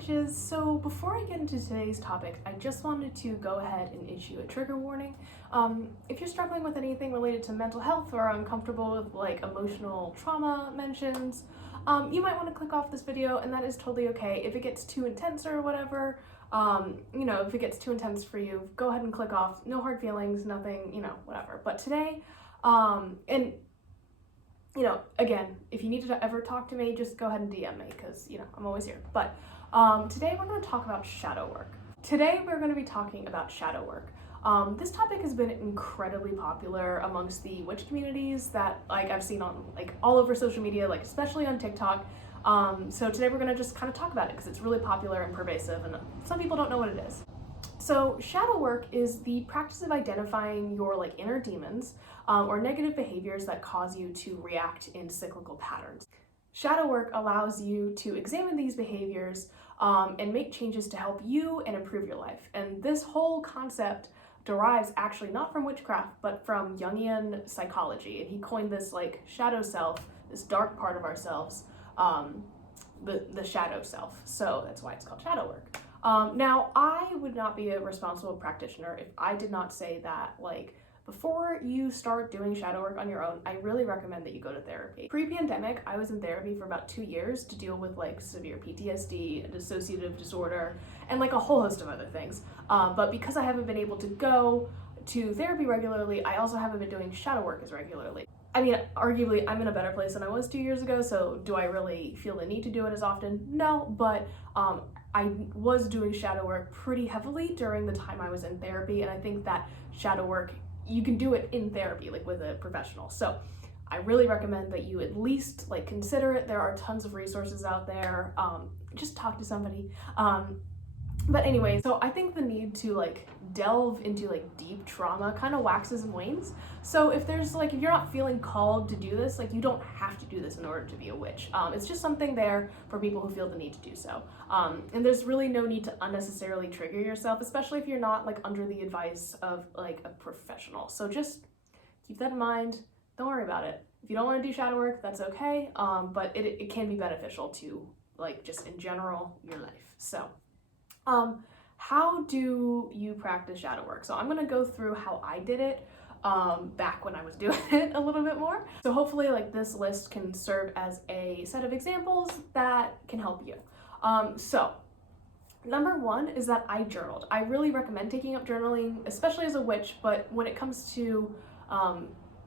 witches. So before I get into today's topic, I just wanted to go ahead and issue a trigger warning. If you're struggling with anything related to mental health or uncomfortable with like emotional trauma mentions, you might want to click off this video, and that is totally okay. If it gets too intense or whatever, if it gets too intense for you, go ahead and click off. No hard feelings, nothing, whatever. But today, again, if you need to ever talk to me, just go ahead and DM me because, I'm always here. But today we're going to talk about shadow work. Today we're going to be talking about shadow work. This topic has been incredibly popular amongst the witch communities that I've seen on all over social media, especially on TikTok. So today we're going to just kind of talk about it because it's really popular and pervasive, and some people don't know what it is. So shadow work is the practice of identifying your inner demons or negative behaviors that cause you to react in cyclical patterns. Shadow work allows you to examine these behaviors and make changes to help you and improve your life. And this whole concept derives actually not from witchcraft, but from Jungian psychology. And he coined this shadow self, this dark part of ourselves, the shadow self. So that's why it's called shadow work. Now, I would not be a responsible practitioner if I did not say that, before you start doing shadow work on your own, I really recommend that you go to therapy. Pre-pandemic, I was in therapy for about 2 years to deal with severe PTSD, dissociative disorder, and a whole host of other things. But because I haven't been able to go to therapy regularly, I also haven't been doing shadow work as regularly. I mean, arguably, I'm in a better place than I was 2 years ago, so do I really feel the need to do it as often? No, but I was doing shadow work pretty heavily during the time I was in therapy, and I think that shadow work, you can do it in therapy, with a professional. So I really recommend that you at least consider it. There are tons of resources out there. Just talk to somebody. But anyway, so I think the need to delve into deep trauma kind of waxes and wanes. So if there's if you're not feeling called to do this, you don't have to do this in order to be a witch. It's just something there for people who feel the need to do so. And there's really no need to unnecessarily trigger yourself, especially if you're not under the advice of a professional. So just keep that in mind. Don't worry about it. If you don't want to do shadow work, that's okay. But it can be beneficial to just in general your life. So how do you practice shadow work? So I'm going to go through how I did it back when I was doing it a little bit more. So hopefully this list can serve as a set of examples that can help you. So number one is that I journaled. I really recommend taking up journaling, especially as a witch, but when it comes to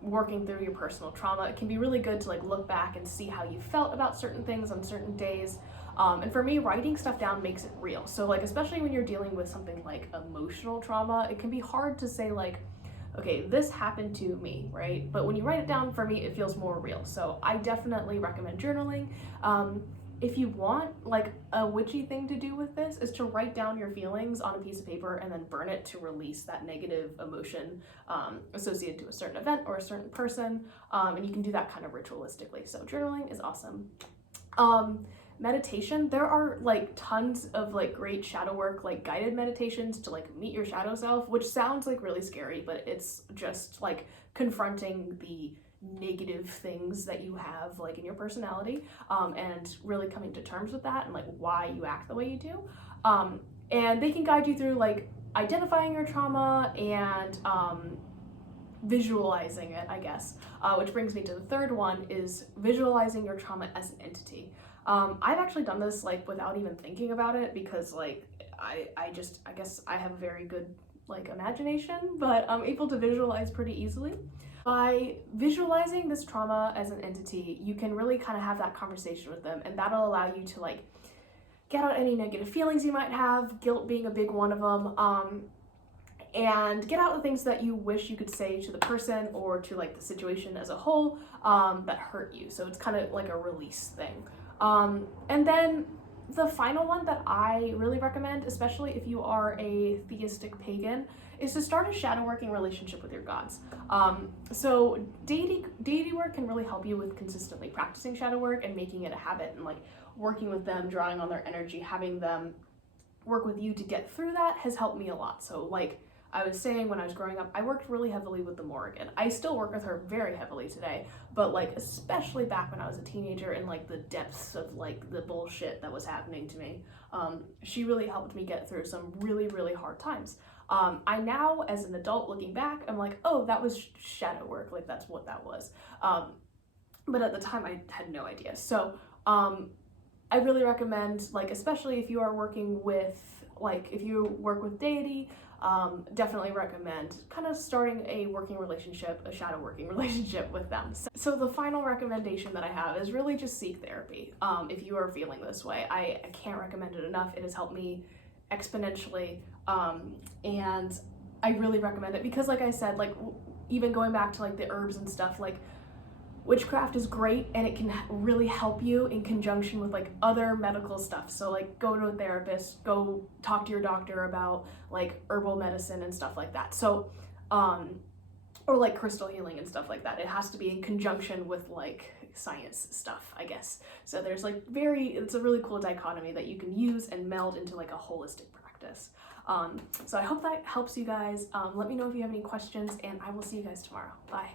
working through your personal trauma, it can be really good to look back and see how you felt about certain things on certain days. And for me, writing stuff down makes it real. So especially when you're dealing with something like emotional trauma, it can be hard to say okay, this happened to me, right? But when you write it down, for me, it feels more real. So I definitely recommend journaling. If you want a witchy thing to do with this is to write down your feelings on a piece of paper and then burn it to release that negative emotion associated to a certain event or a certain person. And you can do that kind of ritualistically. So journaling is awesome. Meditation, there are tons of great shadow work, guided meditations to meet your shadow self, which sounds really scary, but it's just confronting the negative things that you have in your personality, and really coming to terms with that and why you act the way you do. And they can guide you through identifying your trauma and visualizing it, I guess, which brings me to the third one, is visualizing your trauma as an entity. I've actually done this without even thinking about it because I guess I have a very good imagination, but I'm able to visualize pretty easily. By visualizing this trauma as an entity, you can really kind of have that conversation with them, and that'll allow you to get out any negative feelings you might have, guilt being a big one of them, and get out the things that you wish you could say to the person or to the situation as a whole that hurt you. So it's kind of a release thing. And then the final one that I really recommend, especially if you are a theistic pagan, is to start a shadow working relationship with your gods. So deity work can really help you with consistently practicing shadow work and making it a habit, and working with them, drawing on their energy, having them work with you to get through that has helped me a lot. So I was saying when I was growing up, I worked really heavily with the morgue, and I still work with her very heavily today, but like especially back when I was a teenager and like the depths of like the bullshit that was happening to me, she really helped me get through some really, really hard times. I now, as an adult looking back, I'm like, oh, that was shadow work, like that's what that was. But at the time I had no idea. So I really recommend, like, especially if you are working with, like, if you work with deity, definitely recommend kind of starting a working relationship, a shadow working relationship with them. So the final recommendation that I have is really just seek therapy if you are feeling this way. I can't recommend it enough. It has helped me exponentially, and I really recommend it because, like I said, like even going back to like the herbs and stuff, like witchcraft is great and it can really help you in conjunction with like other medical stuff. So like go to a therapist, go talk to your doctor about like herbal medicine and stuff like that. So or like crystal healing and stuff like that. It has to be in conjunction with like science stuff, I guess. So there's like it's a really cool dichotomy that you can use and meld into like a holistic practice. So I hope that helps you guys. Let me know if you have any questions, and I will see you guys tomorrow. Bye.